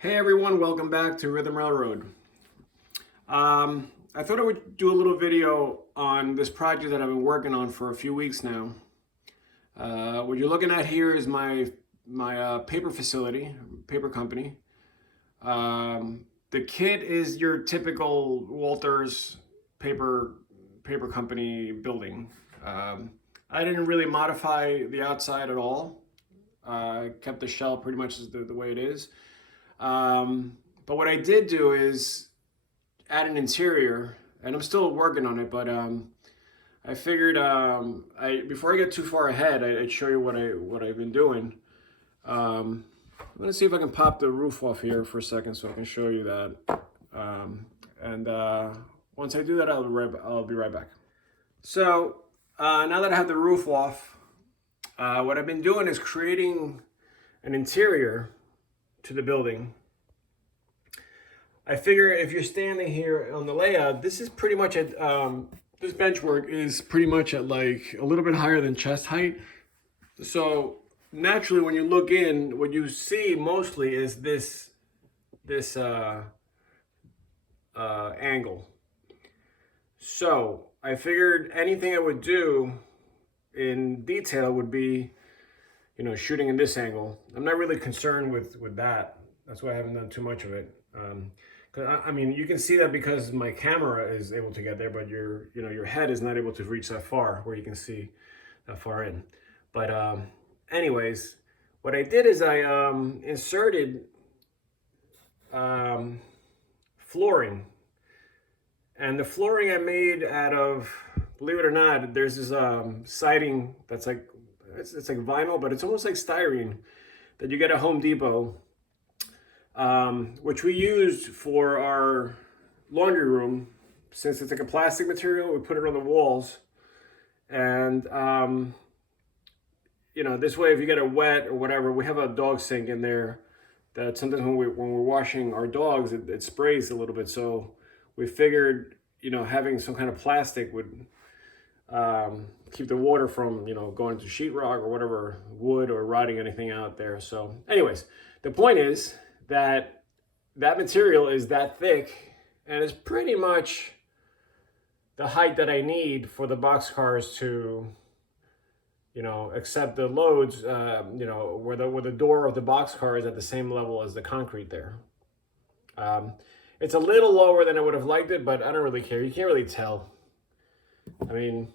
Hey everyone, welcome back to Rhythm Railroad. I thought I would do a little video on this project that I've been working on for a few weeks now. What you're looking at here is my paper facility, paper company. The kit is your typical Walters paper paper company building. I didn't really modify the outside at all. I kept the shell pretty much as the way it is. But what I did do is add an interior, and I'm still working on it. But I figured I before I get too far ahead, I'd show you what I've been doing. I'm gonna see if I can pop the roof off here for a second, so I can show you that. And once I do that, I'll be right back. So now that I have the roof off, what I've been doing is creating an interior to the building. I figure if you're standing here on the layout, this is pretty much at this benchwork is pretty much at like a little bit higher than chest height. So naturally, when you look in, what you see mostly is this angle. So I figured anything I would do in detail would be, shooting in this angle. I'm not really concerned with that. That's why I haven't done too much of it. I mean, you can see that because my camera is able to get there, but your head is not able to reach that far where you can see that far in. But anyways, what I did is I inserted flooring, and the flooring I made out of, believe it or not, there's this siding that's like it's like vinyl, but it's almost like styrene that you get at Home Depot. Which we used for our laundry room. Since it's like a plastic material, we put it on the walls. And, this way, if you get it wet or whatever, we have a dog sink in there that sometimes when we're washing our dogs, it sprays a little bit. So we figured, having some kind of plastic would keep the water from, going to sheetrock or whatever, wood, or rotting anything out there. So anyways, the point is, that material is that thick and is pretty much the height that I need for the box cars to, accept the loads, where the door of the box car is at the same level as the concrete there. It's a little lower than I would have liked it, but I don't really care. You can't really tell. I mean,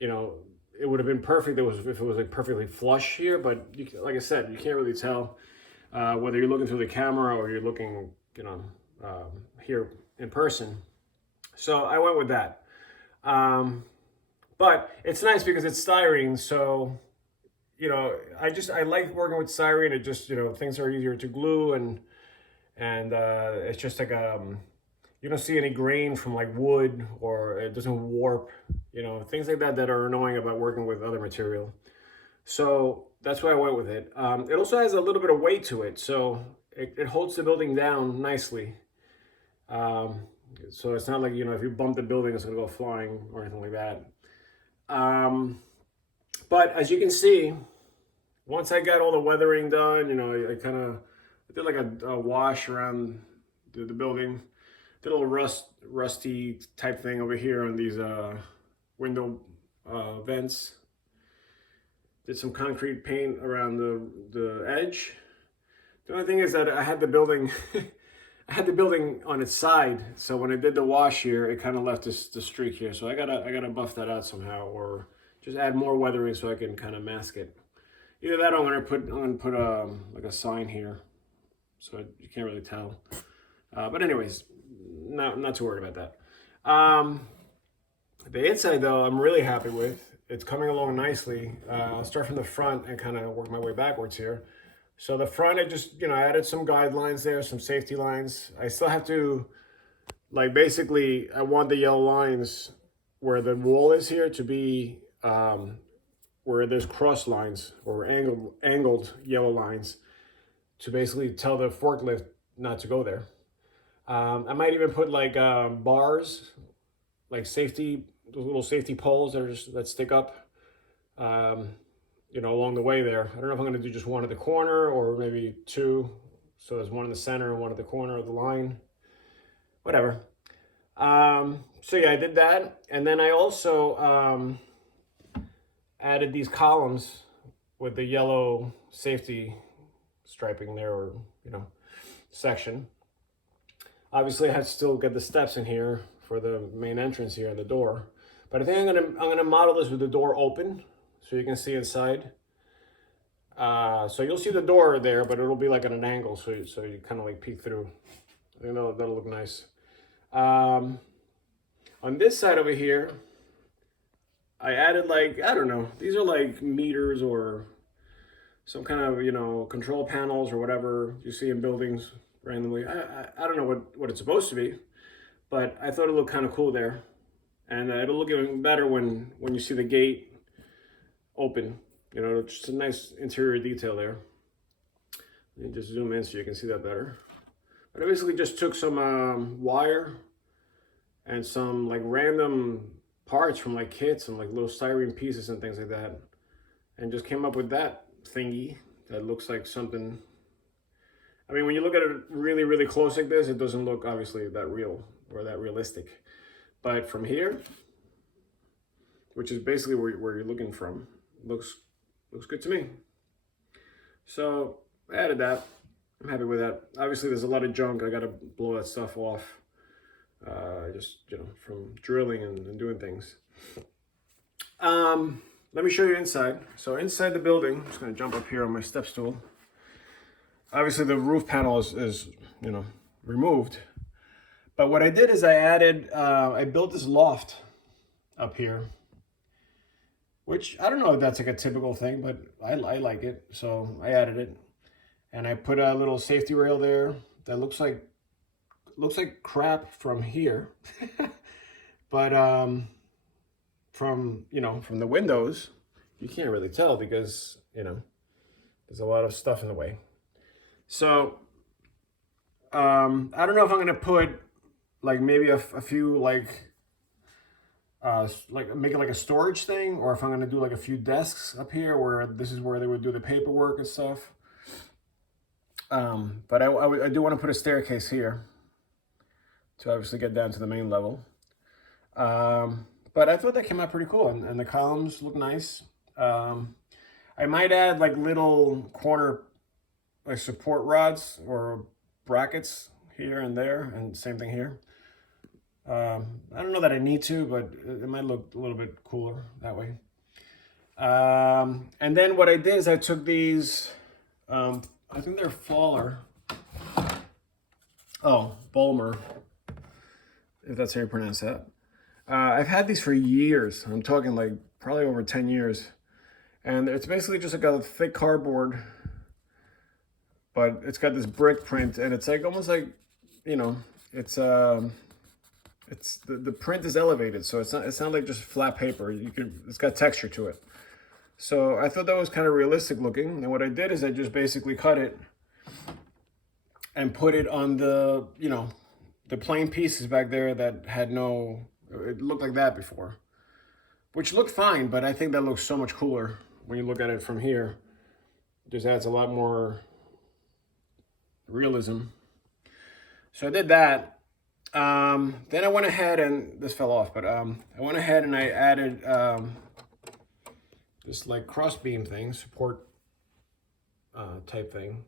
it would have been perfect if it was like perfectly flush here, but like I said, you can't really tell. Whether you're looking through the camera or you're looking, here in person. So I went with that. But it's nice because it's styrene. So, I like working with styrene. It just, things are easier to glue, and it's just like, you don't see any grain from like wood, or it doesn't warp, things like that are annoying about working with other material. So that's why I went with it. It also has a little bit of weight to it, so it holds the building down nicely. So it's not like, if you bump the building, it's going to go flying or anything like that. But as you can see, once I got all the weathering done, I did like a wash around the building. Did a little rusty type thing over here on these window vents. Did some concrete paint around the edge. The only thing is that I had the building I had the building on its side, so when I did the wash here, it kind of left the streak here. So I gotta buff that out somehow, or just add more weathering so I can kind of mask it. Either that, or I'm gonna put like a sign here, so you can't really tell. But anyways, not too worried about that. The inside though, I'm really happy with. It's coming along nicely. I'll start from the front and kind of work my way backwards here. So the front, I just, added some guidelines there, some safety lines. I still have to, basically, I want the yellow lines where the wall is here to be where there's cross lines or angled yellow lines to basically tell the forklift not to go there. I might even put bars, like those little safety poles that stick up, along the way there. I don't know if I'm going to do just one at the corner or maybe two, So there's one in the center and one at the corner of the line. Whatever. So yeah, I did that. And then I also added these columns with the yellow safety striping there, or, you know, section. Obviously I had to still get the steps in here for the main entrance here and the door. But I think I'm gonna model this with the door open so you can see inside. So you'll see the door there, but it'll be like at an angle, so you kind of like peek through. I think that'll look nice. On this side over here, I added, like, I don't know, these are like meters or some kind of, you know, control panels or whatever you see in buildings randomly. I don't know what it's supposed to be, but I thought it looked kind of cool there. And it'll look even better when you see the gate open. You know, just a nice interior detail there. Let me just zoom in so you can see that better. But I basically just took some wire and some like random parts from like kits and like little styrene pieces and things like that, and just came up with that thingy that looks like something. I mean, when you look at it really, really close like this, it doesn't look obviously that real or that realistic. But from here, which is basically where you're looking from, looks good to me. So I added that. I'm happy with that. Obviously, there's a lot of junk. I got to blow that stuff off, just, you know, from drilling and doing things. Let me show you inside. So inside the building, I'm just going to jump up here on my step stool. Obviously, the roof panel is you know, removed. But what I did is I built this loft up here, which I don't know if that's like a typical thing, but I like it. So I added it. And I put a little safety rail there that looks like crap from here. But from the windows, you can't really tell because, you know, there's a lot of stuff in the way. So I don't know if I'm gonna put like maybe a few like make it like a storage thing, or if I'm gonna do like a few desks up here where this is where they would do the paperwork and stuff. But I do want to put a staircase here to obviously get down to the main level. But I thought that came out pretty cool, and the columns look nice. I might add like little corner like support rods or brackets here and there, and same thing here. I don't know that I need to, but it might look a little bit cooler that way. And then what I did is I took these, I think they're Faller. Oh, Bulmer, if that's how you pronounce that. I've had these for years. I'm talking like probably over 10 years. And it's basically just like a thick cardboard, but it's got this brick print, and it's like almost like, you know, it's the print is elevated, so it's not like just flat paper. It's got texture to it. So I thought that was kind of realistic looking. And what I did is I just basically cut it and put it on the, you know, the plain pieces back there that had no, it looked like that before, which looked fine, but I think that looks so much cooler when you look at it from here. It just adds a lot more realism. So I did that. Then I went ahead and, this fell off, but I went ahead and I added this like cross beam thing, support type thing,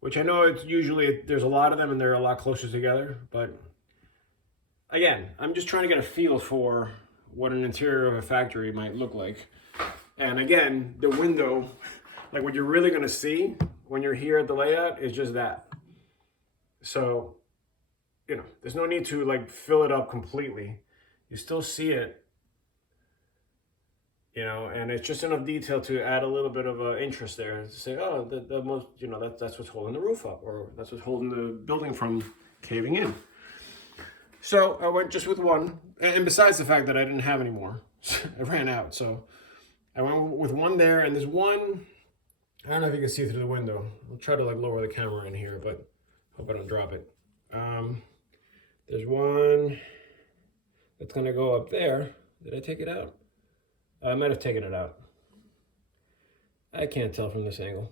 which I know it's usually, there's a lot of them and they're a lot closer together, but again, I'm just trying to get a feel for what an interior of a factory might look like. And again, the window, like what you're really gonna see when you're here at the layout is just that. So, you know, there's no need to like fill it up completely. You still see it, you know, and it's just enough detail to add a little bit of interest there to say, oh, the most, you know, that's what's holding the roof up, or that's what's holding the building from caving in. So I went just with one, and besides the fact that I didn't have any more, I ran out. So I went with one there, and there's one, I don't know if you can see through the window. I'll try to like lower the camera in here, but hope I don't drop it. There's one that's gonna go up there. Did I take it out? I might have taken it out. I can't tell from this angle.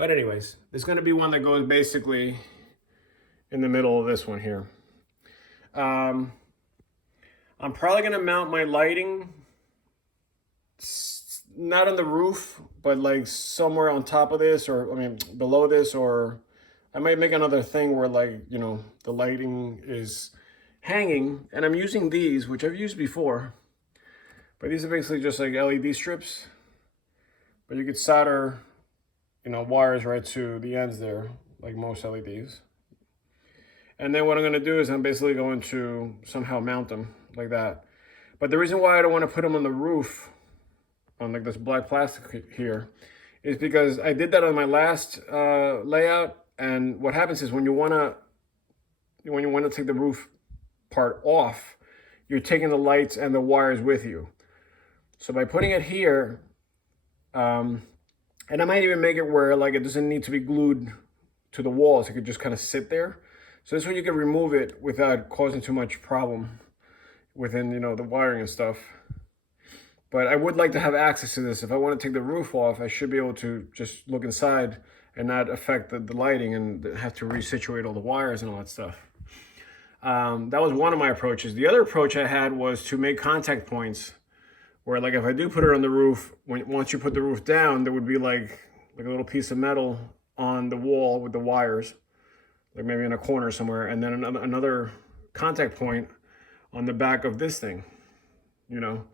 But anyways, there's going to be one that goes basically in the middle of this one here. I'm probably going to mount my lighting not on the roof, but like somewhere on top of this, or I mean below this, or I might make another thing where, like, you know, the lighting is hanging. And I'm using these, which I've used before, but these are basically just like LED strips, but you could solder, you know, wires right to the ends there, like most LEDs. And then what I'm going to do is I'm basically going to somehow mount them like that. But the reason why I don't want to put them on the roof, on like this black plastic here, is because I did that on my last layout. And what happens is when you want to take the roof part off, you're taking the lights and the wires with you. So by putting it here, and I might even make it where like it doesn't need to be glued to the walls. It could just kind of sit there. So this way you can remove it without causing too much problem within, you know, the wiring and stuff. But I would like to have access to this. If I want to take the roof off, I should be able to just look inside and not affect the lighting and have to resituate all the wires and all that stuff. That was one of my approaches. The other approach I had was to make contact points where, like, if I do put it on the roof, once you put the roof down, there would be like a little piece of metal on the wall with the wires, like maybe in a corner somewhere, and then another contact point on the back of this thing, you know,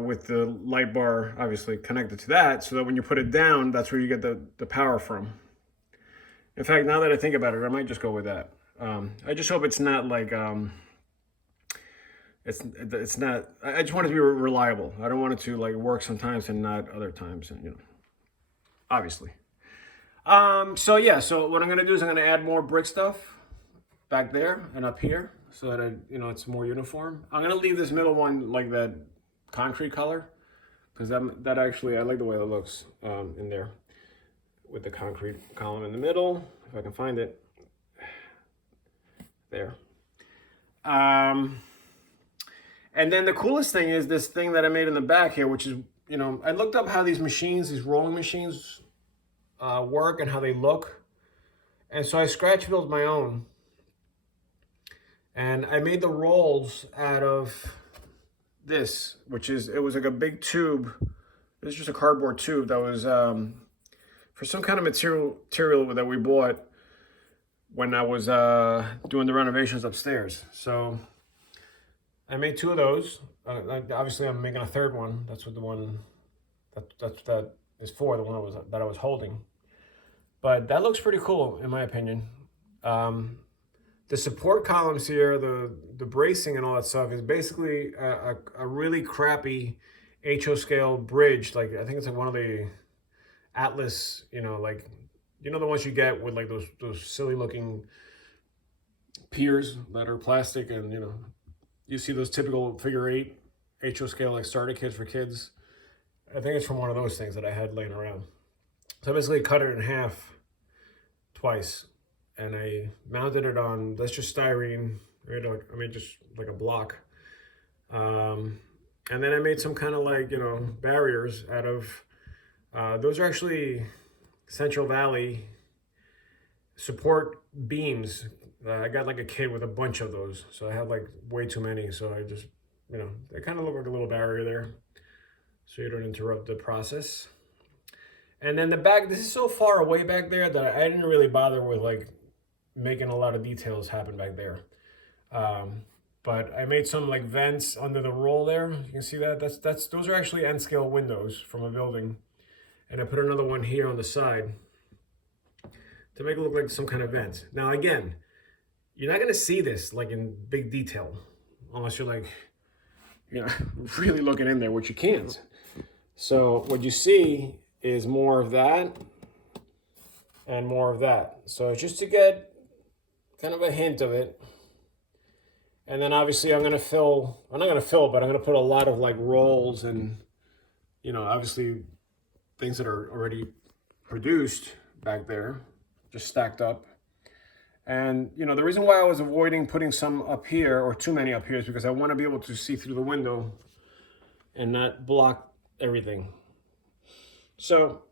with the light bar obviously connected to that, so that when you put it down, that's where you get the power from. In fact, now that I think about it, I might just go with that. I just hope it's not like, it's not, I just want it to be reliable. I don't want it to like work sometimes and not other times, and, you know, obviously. So yeah, so what I'm gonna do is I'm gonna add more brick stuff back there and up here so that you know, it's more uniform. I'm gonna leave this middle one like that concrete color, because that actually, I like the way it looks in there with the concrete column in the middle, if I can find it. There. And then the coolest thing is this thing that I made in the back here, which is, you know, I looked up how these machines, these rolling machines work and how they look. And so I scratch built my own. And I made the rolls out of this, which is, it was like a big tube. It was just a cardboard tube that was for some kind of material that we bought when I was doing the renovations upstairs. So I made 2 of those. Obviously, I'm making a 3rd one. That's what the one that is for, the one that I was holding. But that looks pretty cool, in my opinion. The support columns here, the bracing and all that stuff is basically a really crappy HO scale bridge. Like, I think it's like one of the Atlas, you know, like, you know, the ones you get with like those silly looking piers that are plastic, and, you know, you see those typical figure 8 HO scale like starter kits for kids. I think it's from one of those things that I had laying around. So I basically cut it in half twice, and I mounted it on, that's just styrene, right? I mean, just like a block. And then I made some kind of like, you know, barriers out of, those are actually Central Valley support beams. I got like a kit with a bunch of those, so I had like way too many. So I just, you know, they kind of look like a little barrier there, so you don't interrupt the process. And then the back, this is so far away back there that I didn't really bother with like making a lot of details happen back there. But I made some like vents under the roll there. You can see that. Those are actually end scale windows from a building. And I put another one here on the side to make it look like some kind of vent. Now again, you're not gonna see this like in big detail unless you're like, you know, really looking in there, which you can't. So what you see is more of that and more of that. So just to get kind of a hint of it. And then obviously I'm not gonna fill, but I'm gonna put a lot of like rolls and, you know, obviously things that are already produced back there, just stacked up. And, you know, the reason why I was avoiding putting some up here, or too many up here, is because I want to be able to see through the window and not block everything. So,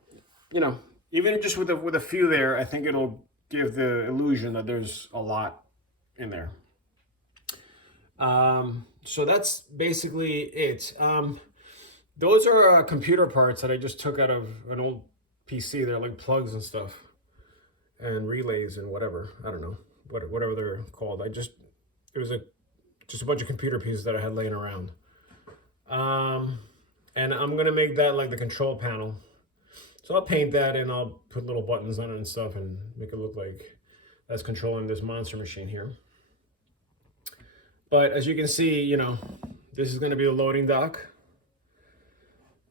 you know, even just with a few there, I think it'll give the illusion that there's a lot in there. So that's basically it. Those are computer parts that I just took out of an old PC. They're like plugs and stuff and relays and whatever. I don't know, whatever they're called. It was just a bunch of computer pieces that I had laying around. And I'm gonna make that like the control panel. So I'll paint that and I'll put little buttons on it and stuff and make it look like that's controlling this monster machine here. But as you can see, you know, this is gonna be a loading dock.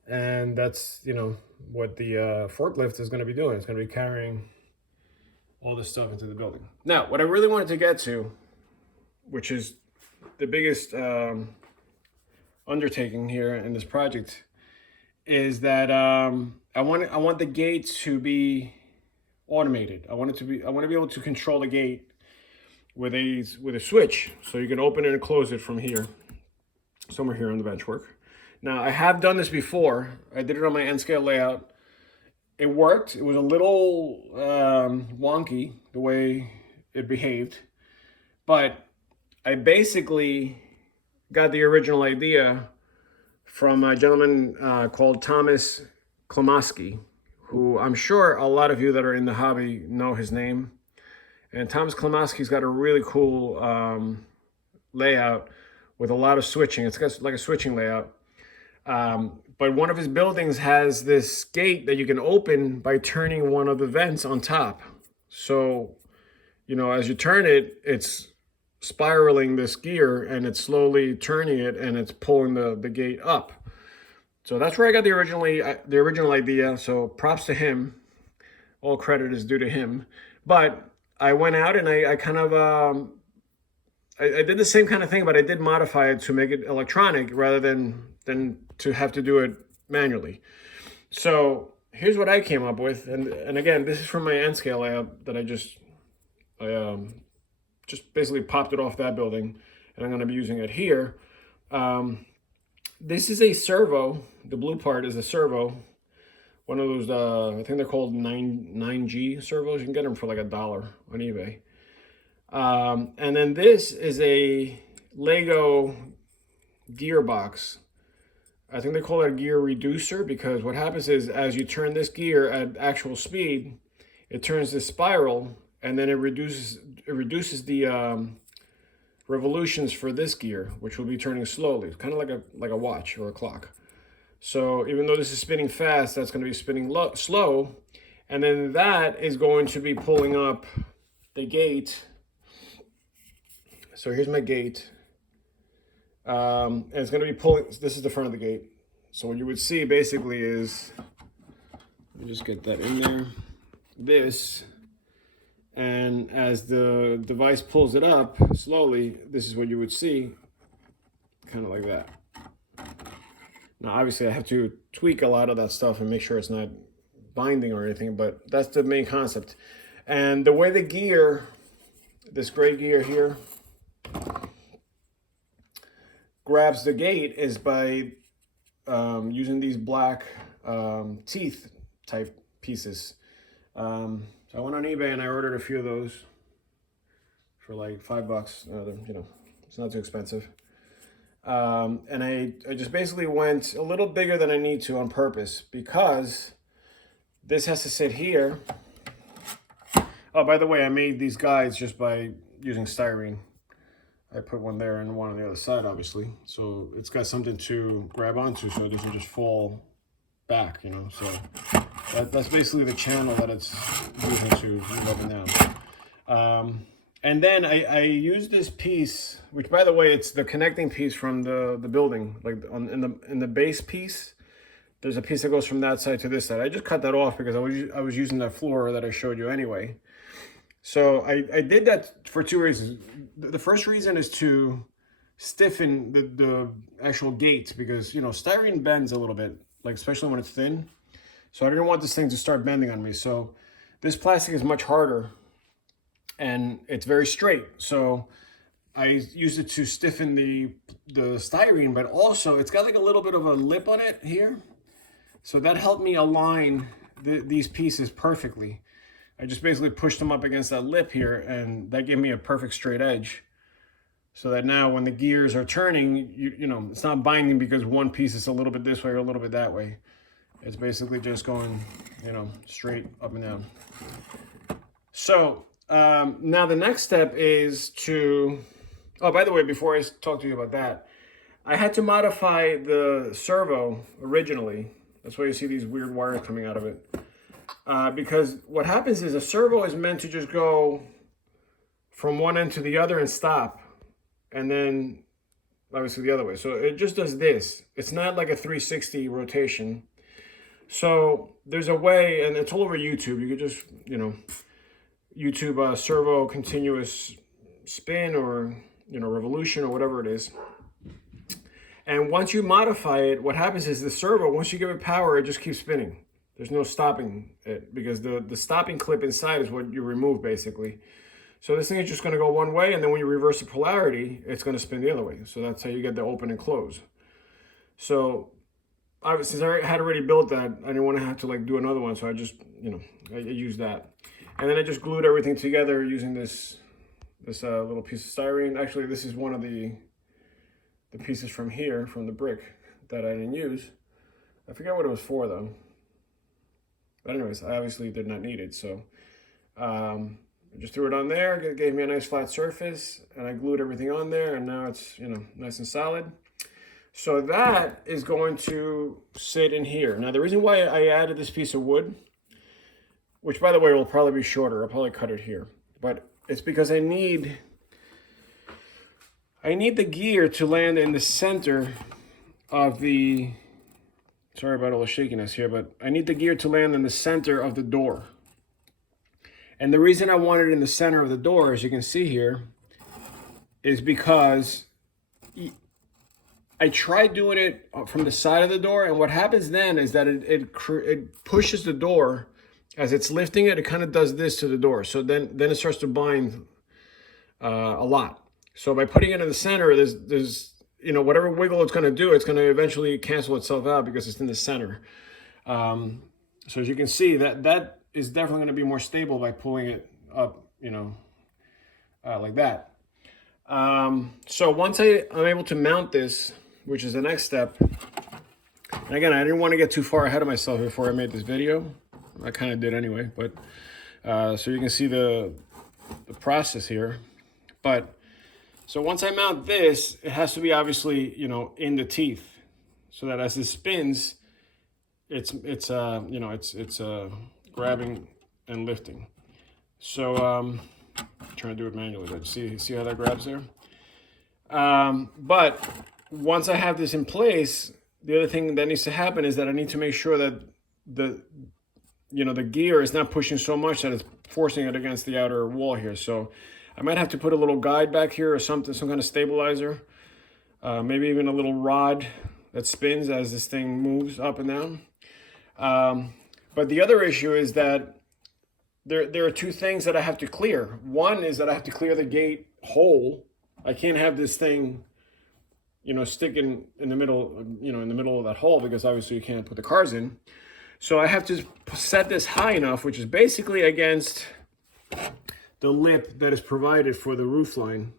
And that's, you know, what the forklift is gonna be doing. It's gonna be carrying all this stuff into the building. Now, what I really wanted to get to, which is the biggest undertaking here in this project, is that I want the gate to be automated. I want to be able to control the gate with a switch, so you can open it and close it from here, somewhere here on the benchwork. Now, I have done this before. I did it on my N-scale layout. It worked. It was a little wonky the way it behaved, but I basically got the original idea from a gentleman called Thomas Klomoski, who I'm sure a lot of you that are in the hobby know his name. And Thomas Klomoski's got a really cool layout with a lot of switching. It's got like a switching layout. But one of his buildings has this gate that you can open by turning one of the vents on top. So, you know, as you turn it, it's spiraling this gear and it's slowly turning it and it's pulling the gate up. So that's where I got the original idea. So props to him. All credit is due to him. But I went out and I kind of I did the same kind of thing, but I did modify it to make it electronic rather than to have to do it manually. So here's what I came up with, and again, this is from my N-scale layout that I just basically popped it off that building, and I'm going to be using it here. This is a servo. The blue part is a servo. One of those, I think they're called 9G servos. You can get them for like $1 on eBay. And then this is a Lego gearbox. I think they call it a gear reducer, because what happens is as you turn this gear at actual speed, it turns this spiral, and then it reduces the revolutions for this gear, which will be turning slowly. It's kind of like a watch or a clock. So even though this is spinning fast, that's going to be spinning slow, and then that is going to be pulling up the gate. So here's my gate. And it's going to be pulling, this is the front of the gate. So what you would see basically is, let me just get that in there, this, and as the device pulls it up slowly, this is what you would see, kind of like that. Now obviously I have to tweak a lot of that stuff and make sure it's not binding or anything, but that's the main concept. And the way the gear, this gray gear here, grabs the gate is by using these black teeth type pieces. So I went on eBay and I ordered a few of those for like $5. You know, it's not too expensive. And I just basically went a little bigger than I need to on purpose, because this has to sit here. Oh, by the way, I made these guides just by using styrene. I put one there and one on the other side, obviously. So it's got something to grab onto so it doesn't just fall back, you know. So that's basically the channel that it's using to move up and down. And then I used this piece, which by the way, it's the connecting piece from the building. Like in the base piece, there's a piece that goes from that side to this side. I just cut that off because I was using that floor that I showed you anyway. So I did that for two reasons. The first reason is to stiffen the actual gate, because, you know, styrene bends a little bit, like especially when it's thin. So I didn't want this thing to start bending on me. So this plastic is much harder and it's very straight. So I used it to stiffen the styrene, but also it's got like a little bit of a lip on it here. So that helped me align these pieces perfectly. I just basically pushed them up against that lip here, and that gave me a perfect straight edge. So that now when the gears are turning, you know, it's not binding because one piece is a little bit this way or a little bit that way. It's basically just going, you know, straight up and down. So now the next step is to, oh, by the way, before I talk to you about that, I had to modify the servo originally. That's why you see these weird wires coming out of it. Because what happens is a servo is meant to just go from one end to the other and stop. And then obviously the other way. So it just does this. It's not like a 360 rotation. So there's a way, and it's all over YouTube. You could just, you know, YouTube servo continuous spin or, you know, revolution or whatever it is. And once you modify it, what happens is the servo, once you give it power, it just keeps spinning. There's no stopping it because the stopping clip inside is what you remove basically. So this thing is just going to go one way, and then when you reverse the polarity, it's going to spin the other way. So that's how you get the open and close. So since I had already built that, I didn't want to have to like do another one. So I just, you know, I used that. And then I just glued everything together using this little piece of styrene. Actually, this is one of the pieces from here, from the brick that I didn't use. I forget what it was for though. But anyways, I obviously did not need it. So I just threw it on there. It gave me a nice flat surface, and I glued everything on there, and now it's, you know, nice and solid. So that is going to sit in here. Now the reason why I added this piece of wood, which by the way will probably be shorter, I'll probably cut it here, but it's because I need the gear to land in the center of the, sorry about all the shakiness here, but I need the gear to land in the center of the door. And the reason I want it in the center of the door, as you can see here, is because I tried doing it from the side of the door, and what happens then is that it pushes the door as it's lifting it. It kind of does this to the door, so then it starts to bind a lot. So by putting it in the center, there's you know, whatever wiggle it's going to do, it's going to eventually cancel itself out because it's in the center. So as you can see, that is definitely going to be more stable by pulling it up, you know, like that. So once I'm able to mount this, which is the next step, and again, I didn't want to get too far ahead of myself before I made this video. I kind of did anyway, but so you can see the process here. But so once I mount this, it has to be obviously, you know, in the teeth, so that as it spins, it's you know, it's grabbing and lifting. So I'm trying to do it manually, but see how that grabs there. But once I have this in place, the other thing that needs to happen is that I need to make sure that the gear is not pushing so much that it's forcing it against the outer wall here. So I might have to put a little guide back here or something, some kind of stabilizer, maybe even a little rod that spins as this thing moves up and down. But the other issue is that there are two things that I have to clear. One is that I have to clear the gate hole. I can't have this thing, you know, sticking in the middle, you know, in the middle of that hole, because obviously you can't put the cars in. So I have to set this high enough, which is basically against the lip that is provided for the roof line.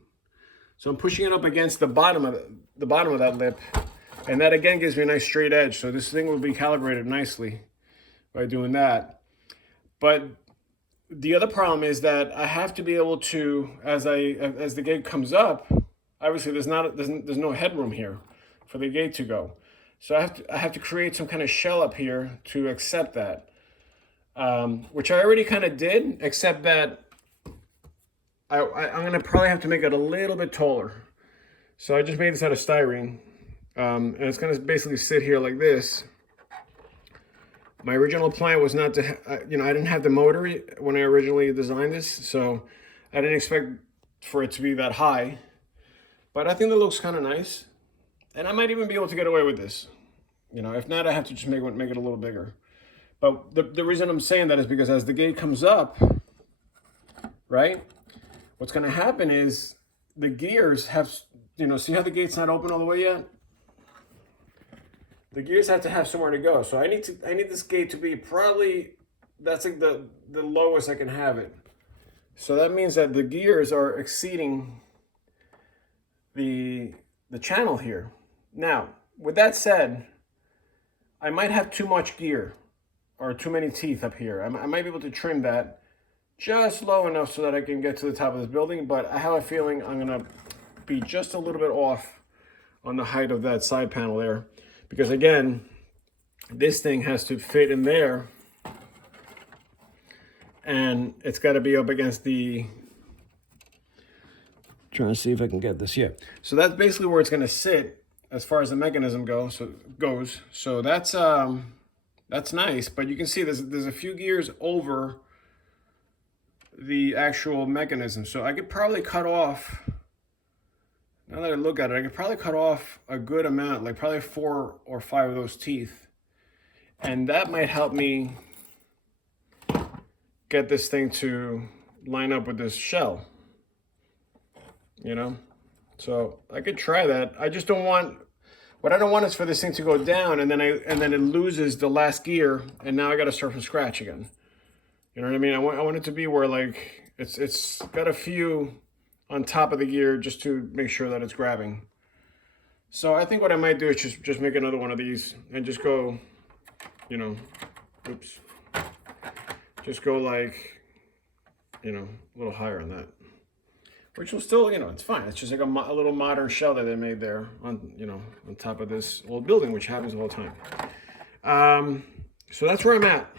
So I'm pushing it up against the bottom of that lip, and that again gives me a nice straight edge. So this thing will be calibrated nicely by doing that. But the other problem is that I have to be able to, as the gate comes up, obviously there's no headroom here for the gate to go. So I have to create some kind of shell up here to accept that, which I already kind of did, except that I'm going to probably have to make it a little bit taller. So I just made this out of styrene, and it's going to basically sit here like this. My original plan was not to, you know, I didn't have the motor when I originally designed this, so I didn't expect for it to be that high. But I think that looks kind of nice. And I might even be able to get away with this. You know, if not, I have to just make it a little bigger. But the reason I'm saying that is because as the gate comes up, right, what's going to happen is the gears have, you know, see how the gate's not open all the way yet? the gears have to have somewhere to go. So I need this gate to be probably, that's like the lowest I can have it. So that means that the gears are exceeding the channel here. Now, with that said, I might have too much gear or too many teeth up here. I might be able to trim that just low enough so that I can get to the top of this building, but I have a feeling I'm gonna be just a little bit off on the height of that side panel there, because again, this thing has to fit in there and it's got to be up against the, trying to see if I can get this. Yeah, so that's basically where it's going to sit as far as the mechanism goes. So that's nice, but you can see there's a few gears over the actual mechanism. So I could probably cut off, now that I look at it, I could probably cut off a good amount, like probably 4 or 5 of those teeth. And that might help me get this thing to line up with this shell, you know? So I could try that. I just don't want, what I don't want is for this thing to go down and then it loses the last gear and now I got to start from scratch again. You know what I mean? I want it to be where like it's got a few on top of the gear just to make sure that it's grabbing. So I think what I might do is just make another one of these and just go, you know, oops. Just go like, you know, a little higher on that. Which will still, you know, it's fine. It's just like a little modern shell that they made there on, you know, on top of this old building, which happens all the time. So that's where I'm at.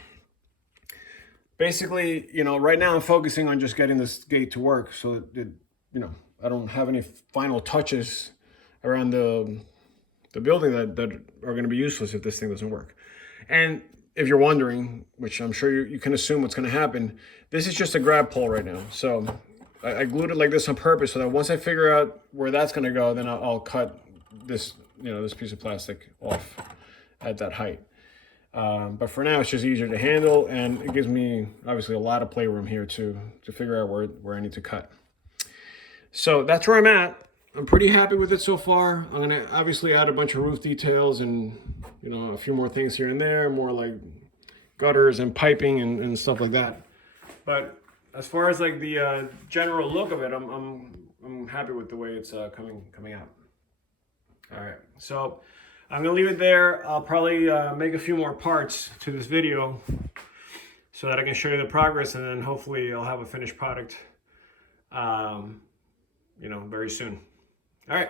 Basically, you know, right now I'm focusing on just getting this gate to work so that, you know, I don't have any final touches around the building that are going to be useless if this thing doesn't work. And if you're wondering, which I'm sure you can assume what's going to happen, this is just a grab pole right now. So I glued it like this on purpose so that once I figure out where that's going to go, then I'll cut this, you know, this piece of plastic off at that height. But for now, it's just easier to handle, and it gives me obviously a lot of playroom here to figure out where I need to cut. So that's where I'm at. I'm pretty happy with it so far. I'm gonna obviously add a bunch of roof details and, you know, a few more things here and there, more like gutters and piping and stuff like that. But as far as like the general look of it, I'm happy with the way it's coming out. All right, so I'm gonna leave it there. I'll probably make a few more parts to this video so that I can show you the progress, and then hopefully I'll have a finished product, you know, very soon. All right.